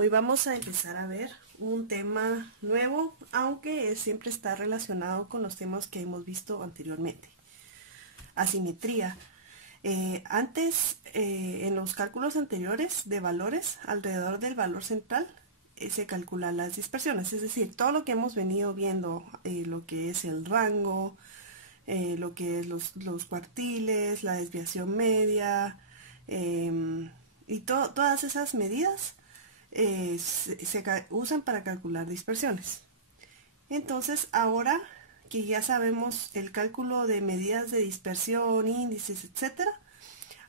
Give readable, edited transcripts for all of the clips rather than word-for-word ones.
Hoy vamos a empezar a ver un tema nuevo, aunque siempre está relacionado con los temas que hemos visto anteriormente. Asimetría. Antes, en los cálculos anteriores de valores, alrededor del valor central, se calculan las dispersiones, es decir, todo lo que hemos venido viendo, lo que es el rango, lo que es los cuartiles, la desviación media, y todas esas medidas se usan para calcular dispersiones. Entonces, ahora que ya sabemos el cálculo de medidas de dispersión, índices, etc.,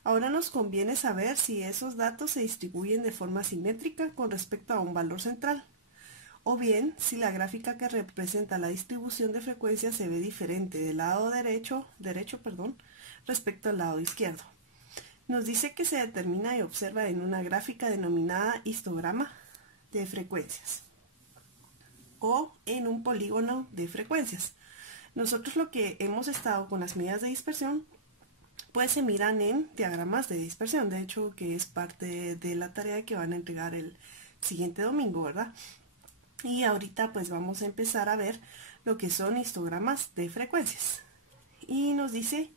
ahora nos conviene saber si esos datos se distribuyen de forma simétrica con respecto a un valor central, o bien si la gráfica que representa la distribución de frecuencias se ve diferente del lado derecho, respecto al lado izquierdo. Nos dice que se determina y observa en una gráfica denominada histograma de frecuencias o en un polígono de frecuencias. Nosotros lo que hemos estado con las medidas de dispersión pues se miran en diagramas de dispersión, de hecho que es parte de la tarea que van a entregar el siguiente domingo, ¿verdad? Y ahorita pues vamos a empezar a ver lo que son histogramas de frecuencias y nos dice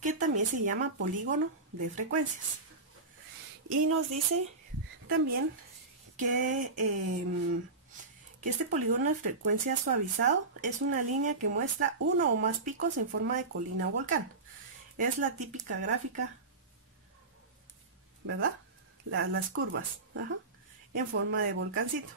que también se llama polígono de frecuencias. Y nos dice también que este polígono de frecuencias suavizado es una línea que muestra uno o más picos en forma de colina o volcán. Es la típica gráfica, ¿verdad? Las curvas, en forma de volcancito.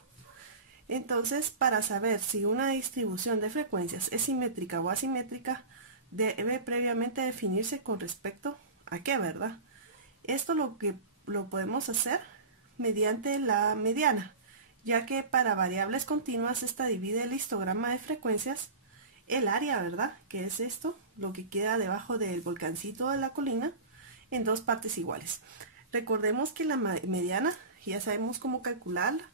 Entonces, para saber si una distribución de frecuencias es simétrica o asimétrica, debe previamente definirse con respecto a qué, ¿verdad? Esto lo podemos hacer mediante la mediana, ya que para variables continuas esta divide el histograma de frecuencias, el área, ¿verdad? Que es esto, lo que queda debajo del volcancito de la colina, en dos partes iguales. Recordemos que la mediana ya sabemos cómo calcularla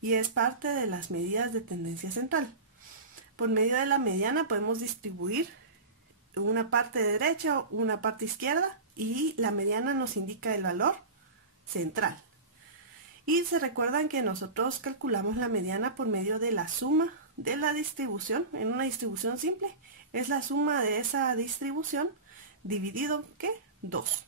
y es parte de las medidas de tendencia central. Por medio de la mediana podemos distribuir una parte derecha, una parte izquierda, y la mediana nos indica el valor central. Y se recuerdan que nosotros calculamos la mediana por medio de la suma de la distribución. En una distribución simple es la suma de esa distribución dividido, ¿qué? 2.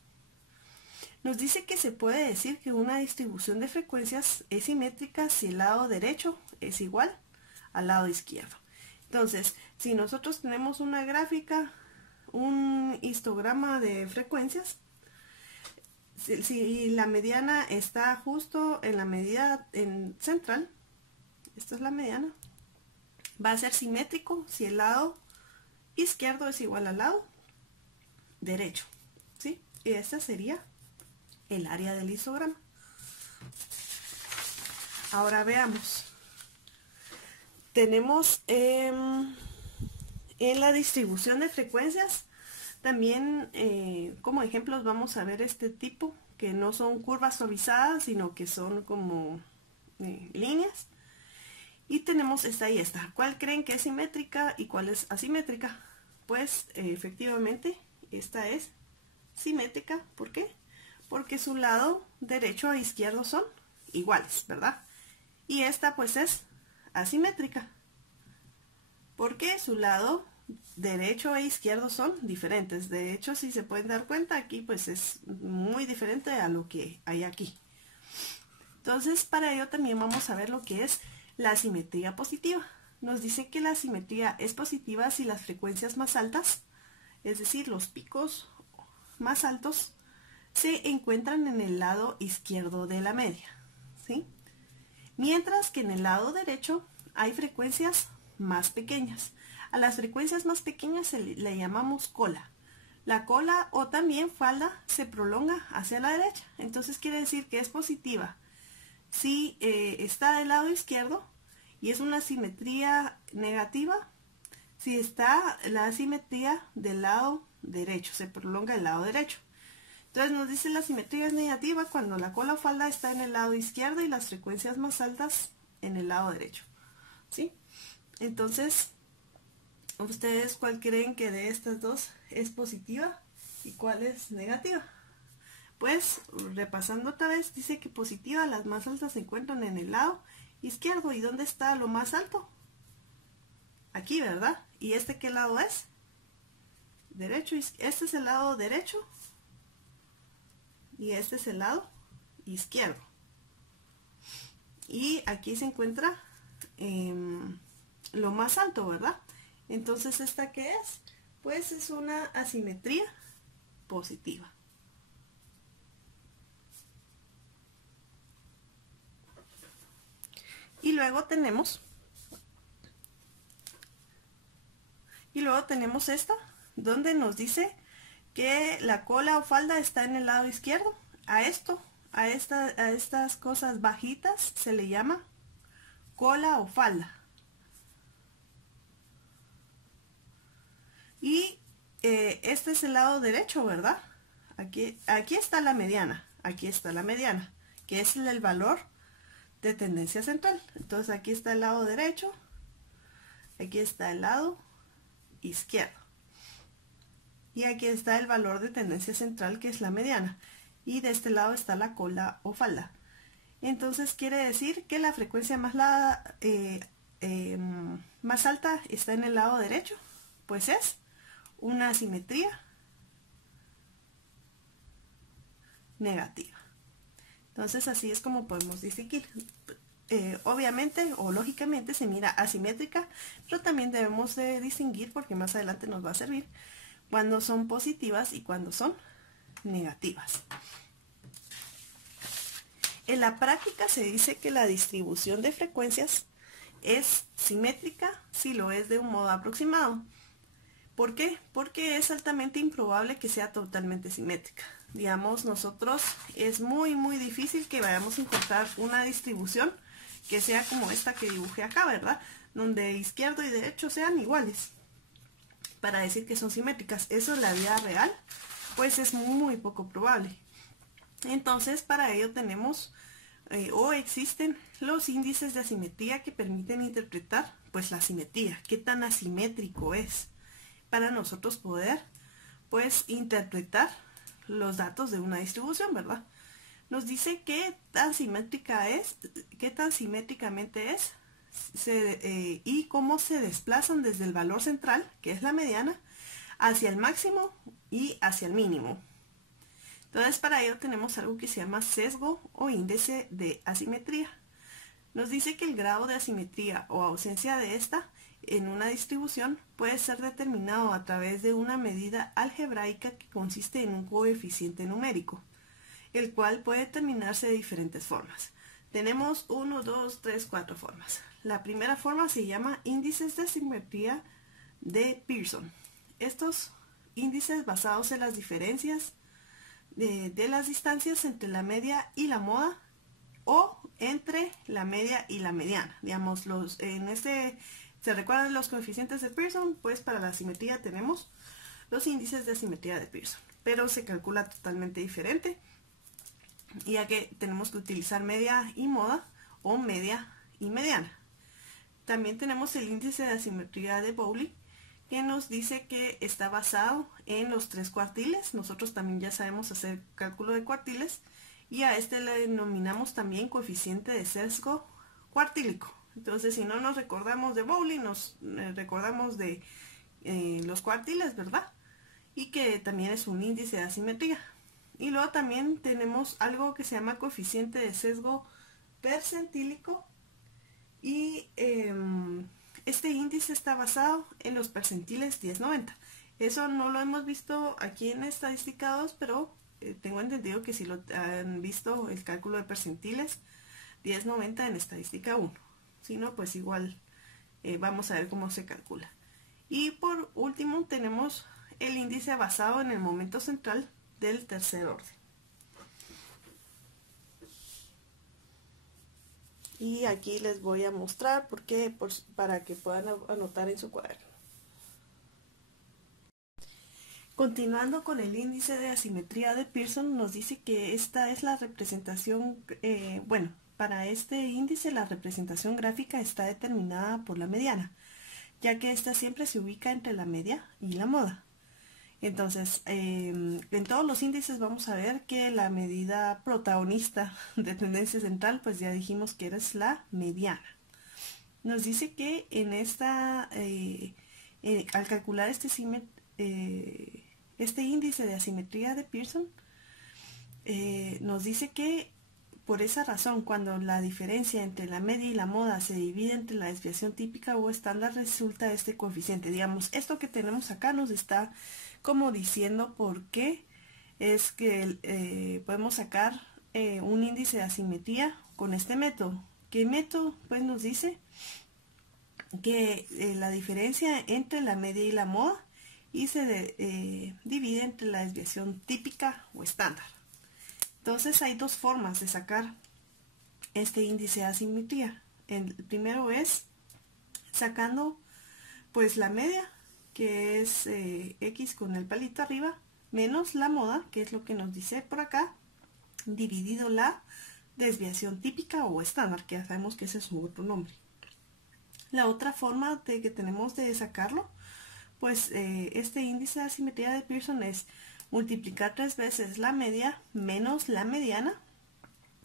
Nos dice que se puede decir que una distribución de frecuencias es simétrica si el lado derecho es igual al lado izquierdo. Entonces, si nosotros tenemos una gráfica, un histograma de frecuencias, si la mediana está justo en la medida central, esta es la mediana, va a ser simétrico si el lado izquierdo es igual al lado derecho, ¿sí? Y esta sería el área del histograma. Ahora veamos. Tenemos en la distribución de frecuencias también como ejemplos vamos a ver este tipo, que no son curvas suavizadas, sino que son como líneas. Y tenemos esta y esta. ¿Cuál creen que es simétrica y cuál es asimétrica? Pues efectivamente esta es simétrica. ¿Por qué? Porque su lado derecho e izquierdo son iguales, ¿verdad? Y esta pues es asimétrica, porque su lado derecho e izquierdo son diferentes. De hecho, si se pueden dar cuenta, aquí pues es muy diferente a lo que hay aquí. Entonces, para ello también vamos a ver lo que es la simetría positiva. Nos dice que la simetría es positiva si las frecuencias más altas, es decir, los picos más altos, se encuentran en el lado izquierdo de la media, ¿sí? Mientras que en el lado derecho hay frecuencias más pequeñas. A las frecuencias más pequeñas le llamamos cola. La cola o también falda se prolonga hacia la derecha. Entonces quiere decir que es positiva si está del lado izquierdo y es una simetría negativa si está la simetría del lado derecho, se prolonga el lado derecho. Entonces nos dice la simetría es negativa cuando la cola o falda está en el lado izquierdo y las frecuencias más altas en el lado derecho, ¿sí? Entonces, ¿ustedes cuál creen que de estas dos es positiva y cuál es negativa? Pues repasando otra vez, dice que positiva, las más altas se encuentran en el lado izquierdo. ¿Y dónde está lo más alto? Aquí, ¿verdad? ¿Y este qué lado es? Derecho. Este es el lado derecho y este es el lado izquierdo. Y aquí se encuentra lo más alto, ¿verdad? Entonces, ¿esta qué es? Pues es una asimetría positiva. Y luego tenemos esta, donde nos dice que la cola o falda está en el lado izquierdo. A estas cosas bajitas se le llama cola o falda. Y este es el lado derecho, ¿verdad? Aquí está la mediana, que es el valor de tendencia central. Entonces aquí está el lado derecho, aquí está el lado izquierdo. Y aquí está el valor de tendencia central, que es la mediana. Y de este lado está la cola o falda. Entonces quiere decir que la frecuencia más alta está en el lado derecho, pues es una asimetría negativa. Entonces así es como podemos distinguir. Obviamente o lógicamente se mira asimétrica, pero también debemos de distinguir, porque más adelante nos va a servir, cuando son positivas y cuando son negativas. En la práctica se dice que la distribución de frecuencias es simétrica si lo es de un modo aproximado. ¿Por qué? Porque es altamente improbable que sea totalmente simétrica. Digamos, nosotros es muy difícil que vayamos a encontrar una distribución que sea como esta que dibujé acá, ¿verdad? Donde izquierdo y derecho sean iguales, para decir que son simétricas. Eso en la vida real, pues es muy poco probable. Entonces, para ello tenemos o existen los índices de asimetría que permiten interpretar pues la simetría, qué tan asimétrico es, para nosotros poder pues interpretar los datos de una distribución, ¿verdad? Nos dice qué tan simétrica es, qué tan simétricamente es, y cómo se desplazan desde el valor central, que es la mediana, hacia el máximo y hacia el mínimo. Entonces, para ello tenemos algo que se llama sesgo o índice de asimetría. Nos dice que el grado de asimetría o ausencia de esta en una distribución puede ser determinado a través de una medida algebraica que consiste en un coeficiente numérico, el cual puede determinarse de diferentes formas. Tenemos 1, 2, 3, 4 formas. La primera forma se llama índices de asimetría de Pearson. Estos índices basados en las diferencias de las distancias entre la media y la moda, o entre la media y la mediana. Digamos, ¿se recuerdan los coeficientes de Pearson? Pues para la asimetría tenemos los índices de asimetría de Pearson, pero se calcula totalmente diferente, ya que tenemos que utilizar media y moda o media y mediana. También tenemos el índice de asimetría de Bowley, que nos dice que está basado en los 3 cuartiles. Nosotros también ya sabemos hacer cálculo de cuartiles, y a este le denominamos también coeficiente de sesgo cuartílico. Entonces, si no nos recordamos de Bowley, nos recordamos de los cuartiles, ¿verdad? Y que también es un índice de asimetría. Y luego también tenemos algo que se llama coeficiente de sesgo percentílico, y este índice está basado en los percentiles 10-90. Eso no lo hemos visto aquí en estadística 2, pero tengo entendido que sí lo han visto, el cálculo de percentiles 10-90 en estadística 1. Si no, pues igual vamos a ver cómo se calcula. Y por último tenemos el índice basado en el momento central del tercer orden. Y aquí les voy a mostrar para que puedan anotar en su cuaderno. Continuando con el índice de asimetría de Pearson, nos dice que esta es la representación, para este índice la representación gráfica está determinada por la mediana, ya que esta siempre se ubica entre la media y la moda. Entonces, en todos los índices vamos a ver que la medida protagonista de tendencia central, pues ya dijimos que es la mediana. Nos dice que en esta, al calcular este índice de asimetría de Pearson, nos dice que por esa razón, cuando la diferencia entre la media y la moda se divide entre la desviación típica o estándar, resulta este coeficiente. Digamos, esto que tenemos acá nos está como diciendo por qué es que podemos sacar un índice de asimetría con este método. ¿Qué método? Pues nos dice que la diferencia entre la media y la moda y se divide entre la desviación típica o estándar. Entonces hay dos formas de sacar este índice de asimetría. El primero es sacando pues la media, que es x con el palito arriba, menos la moda, que es lo que nos dice por acá, dividido la desviación típica o estándar, que ya sabemos que ese es su otro nombre. La otra forma de que tenemos de sacarlo, pues este índice de asimetría de Pearson es multiplicar 3 veces la media menos la mediana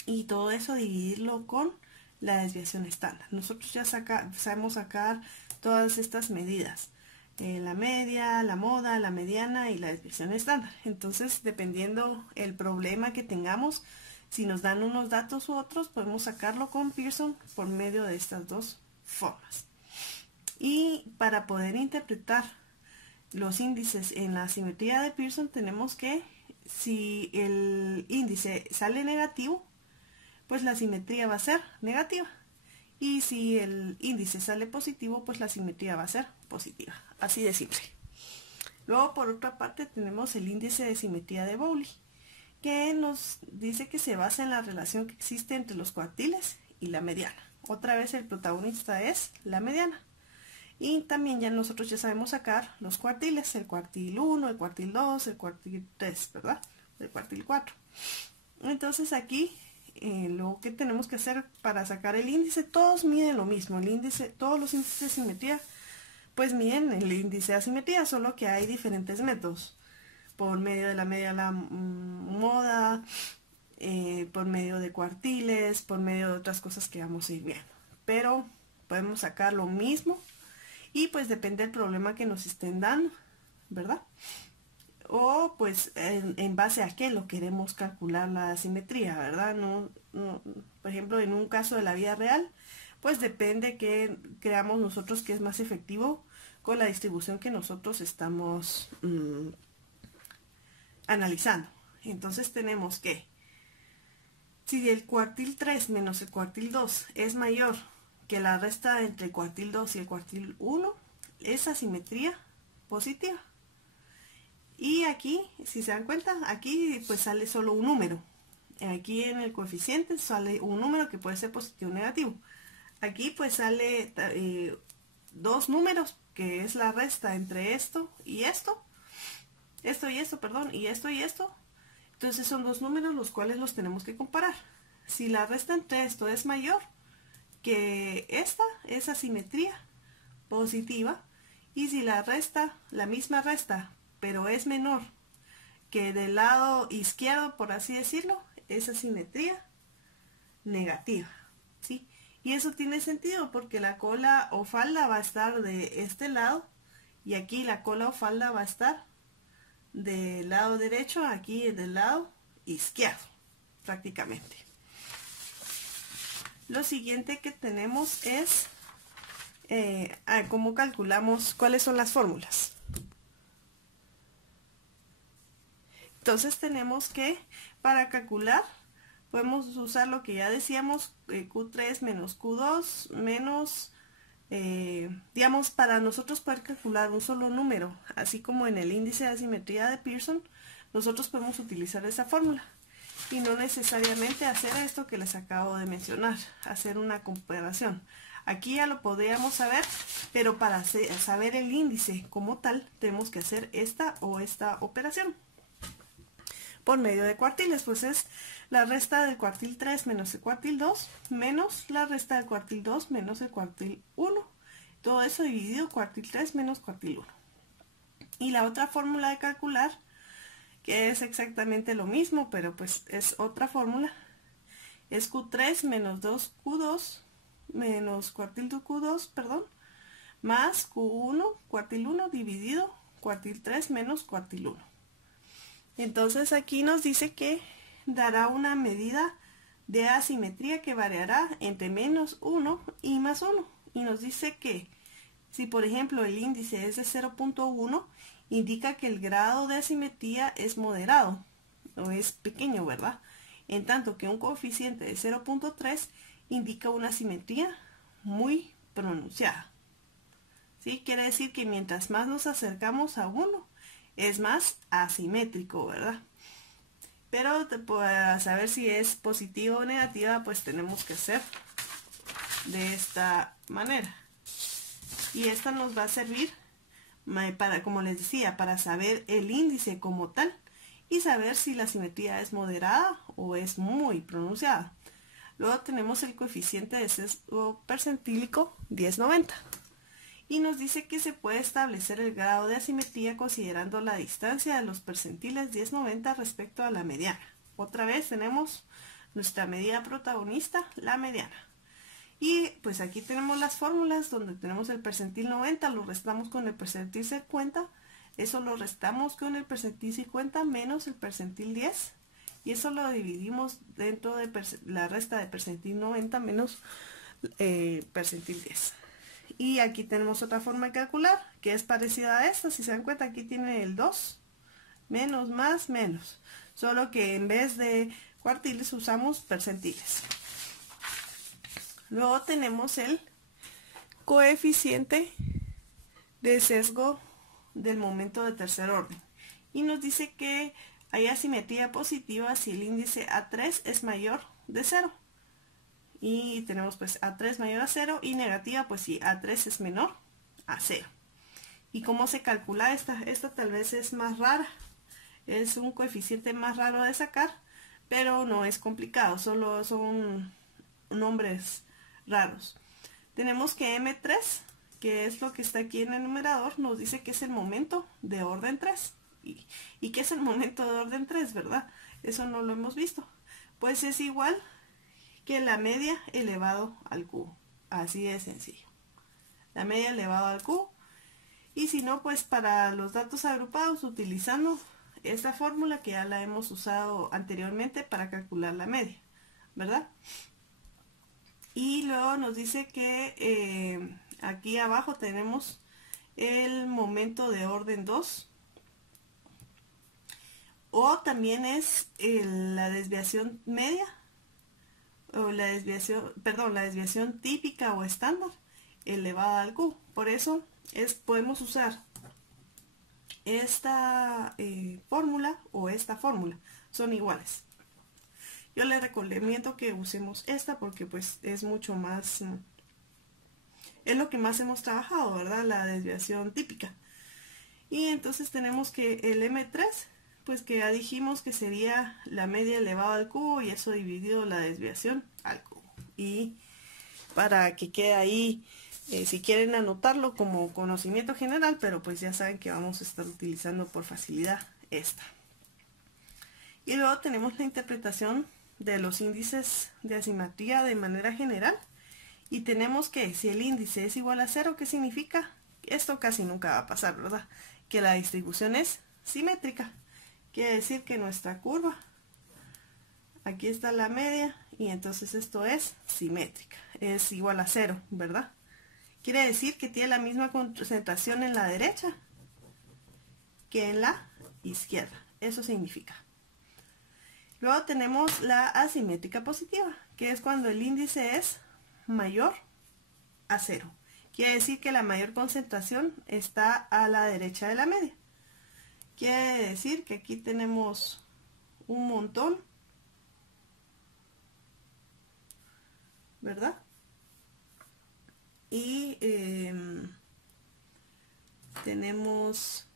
y todo eso dividirlo con la desviación estándar. Nosotros ya sabemos sacar todas estas medidas, la media, la moda, la mediana y la desviación estándar. Entonces, dependiendo el problema que tengamos, si nos dan unos datos u otros, podemos sacarlo con Pearson por medio de estas dos formas. Y para poder interpretar los índices en la asimetría de Pearson, tenemos que, si el índice sale negativo, pues la simetría va a ser negativa. Y si el índice sale positivo, pues la simetría va a ser positiva. Así de simple. Luego, por otra parte, tenemos el índice de simetría de Bowley, que nos dice que se basa en la relación que existe entre los cuartiles y la mediana. Otra vez el protagonista es la mediana. Y también ya nosotros ya sabemos sacar los cuartiles, el cuartil 1, el cuartil 2, el cuartil 3, ¿verdad? El cuartil 4. Entonces aquí lo que tenemos que hacer para sacar el índice, todos miden lo mismo. Todos los índices de simetría pues miden el índice de asimetría, solo que hay diferentes métodos. Por medio de la media, la moda, por medio de cuartiles, por medio de otras cosas que vamos a ir viendo. Pero podemos sacar lo mismo. Y pues depende del problema que nos estén dando, ¿verdad? O pues en base a qué lo queremos calcular la asimetría, ¿verdad? Por ejemplo, en un caso de la vida real, pues depende que creamos nosotros que es más efectivo con la distribución que nosotros estamos analizando. Entonces tenemos que, si el cuartil 3 menos el cuartil 2 es mayor que la resta entre el cuartil 2 y el cuartil 1, es asimetría positiva. Y aquí, si se dan cuenta, aquí pues sale solo un número. Aquí en el coeficiente sale un número que puede ser positivo o negativo. Aquí pues sale dos números, que es la resta entre esto y esto. Esto y esto, perdón, y esto y esto. Entonces son dos números los cuales los tenemos que comparar. Si la resta entre esto es mayor que esta, es asimetría positiva, y si la misma resta, pero es menor que del lado izquierdo, por así decirlo, es asimetría negativa, ¿sí? Y eso tiene sentido porque la cola o falda va a estar de este lado y aquí la cola o falda va a estar del lado derecho, aquí del lado izquierdo, prácticamente. Lo siguiente que tenemos es cómo calculamos, cuáles son las fórmulas. Entonces tenemos que, para calcular, podemos usar lo que ya decíamos, Q3 menos Q2 menos, digamos, para nosotros poder calcular un solo número, así como en el índice de asimetría de Pearson, nosotros podemos utilizar esa fórmula. Y no necesariamente hacer esto que les acabo de mencionar, hacer una comparación. Aquí ya lo podríamos saber, pero para saber el índice como tal, tenemos que hacer esta o esta operación. Por medio de cuartiles, pues es la resta del cuartil 3 menos el cuartil 2, menos la resta del cuartil 2 menos el cuartil 1. Todo eso dividido cuartil 3 menos cuartil 1. Y la otra fórmula de calcular, que es exactamente lo mismo, pero pues es otra fórmula, es Q3 menos 2Q2 menos cuartil 2Q2, perdón, más Q1 cuartil 1 dividido cuartil 3 menos cuartil 1. Entonces aquí nos dice que dará una medida de asimetría que variará entre menos 1 y más 1. Y nos dice que si por ejemplo el índice es de 0.1, indica que el grado de asimetría es moderado o es pequeño, ¿verdad? En tanto que un coeficiente de 0.3 indica una asimetría muy pronunciada. ¿Sí? Quiere decir que mientras más nos acercamos a 1, es más asimétrico, ¿verdad? Pero para saber si es positiva o negativa, pues tenemos que hacer de esta manera. Y esta nos va a servir para, como les decía, para saber el índice como tal y saber si la simetría es moderada o es muy pronunciada. Luego tenemos el coeficiente de sesgo percentílico 1090. Y nos dice que se puede establecer el grado de asimetría considerando la distancia de los percentiles 1090 respecto a la mediana. Otra vez tenemos nuestra medida protagonista, la mediana. Y pues aquí tenemos las fórmulas donde tenemos el percentil 90, lo restamos con el percentil 50, eso lo restamos con el percentil 50 menos el percentil 10, y eso lo dividimos dentro de la resta de percentil 90 menos percentil 10. Y aquí tenemos otra forma de calcular que es parecida a esta. Si se dan cuenta, aquí tiene el 2 menos más menos, solo que en vez de cuartiles usamos percentiles. Luego tenemos el coeficiente de sesgo del momento de tercer orden y nos dice que hay asimetría positiva si el índice A3 es mayor de 0. Y tenemos pues A3 mayor a 0 y negativa pues si A3 es menor a 0. ¿Y cómo se calcula esta? Esta tal vez es más rara. Es un coeficiente más raro de sacar, pero no es complicado, solo son nombres raros. Tenemos que M3, que es lo que está aquí en el numerador, nos dice que es el momento de orden 3. ¿Y qué es el momento de orden 3, verdad? Eso no lo hemos visto. Pues es igual que la media elevado al cubo. Así de sencillo. La media elevado al cubo. Y si no, pues para los datos agrupados utilizando esta fórmula que ya la hemos usado anteriormente para calcular la media, ¿verdad? Y luego nos dice que aquí abajo tenemos el momento de orden 2. O también es la desviación media, o la desviación típica o estándar elevada al cubo. Por eso podemos usar esta fórmula o esta fórmula, son iguales. Yo les recomiendo que usemos esta porque pues es mucho más, es lo que más hemos trabajado, ¿verdad? La desviación típica. Y entonces tenemos que el M3, pues que ya dijimos que sería la media elevada al cubo y eso dividido la desviación al cubo. Y para que quede ahí, si quieren anotarlo como conocimiento general, pero pues ya saben que vamos a estar utilizando por facilidad esta. Y luego tenemos la interpretación de los índices de asimetría de manera general. Y tenemos que si el índice es igual a 0, ¿qué significa? Esto casi nunca va a pasar, ¿verdad? Que la distribución es simétrica. Quiere decir que nuestra curva, aquí está la media, y entonces esto es simétrica. Es igual a 0, ¿verdad? Quiere decir que tiene la misma concentración en la derecha que en la izquierda. Eso significa. Luego tenemos la asimétrica positiva, que es cuando el índice es mayor a 0. Quiere decir que la mayor concentración está a la derecha de la media. Quiere decir que aquí tenemos un montón, ¿verdad? Y tenemos,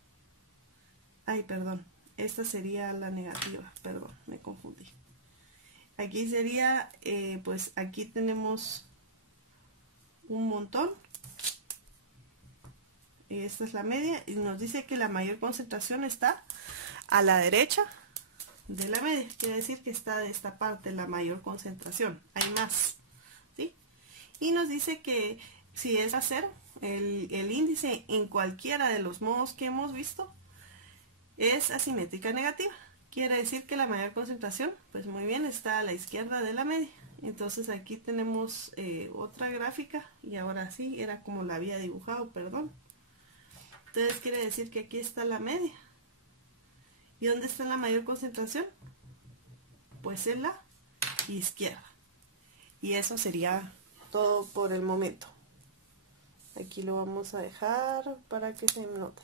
esta sería la negativa, perdón, me confundí. Aquí sería, pues aquí tenemos un montón, esta es la media, y nos dice que la mayor concentración está a la derecha de la media. Quiere decir que está de esta parte la mayor concentración. Hay más, ¿sí? Y nos dice que si es a 0, el índice en cualquiera de los modos que hemos visto es asimétrica negativa. Quiere decir que la mayor concentración, pues muy bien, está a la izquierda de la media. Entonces aquí tenemos otra gráfica, y ahora sí, era como la había dibujado, perdón. Entonces quiere decir que aquí está la media. ¿Y dónde está la mayor concentración? Pues en la izquierda. Y eso sería todo por el momento. Aquí lo vamos a dejar para que se note.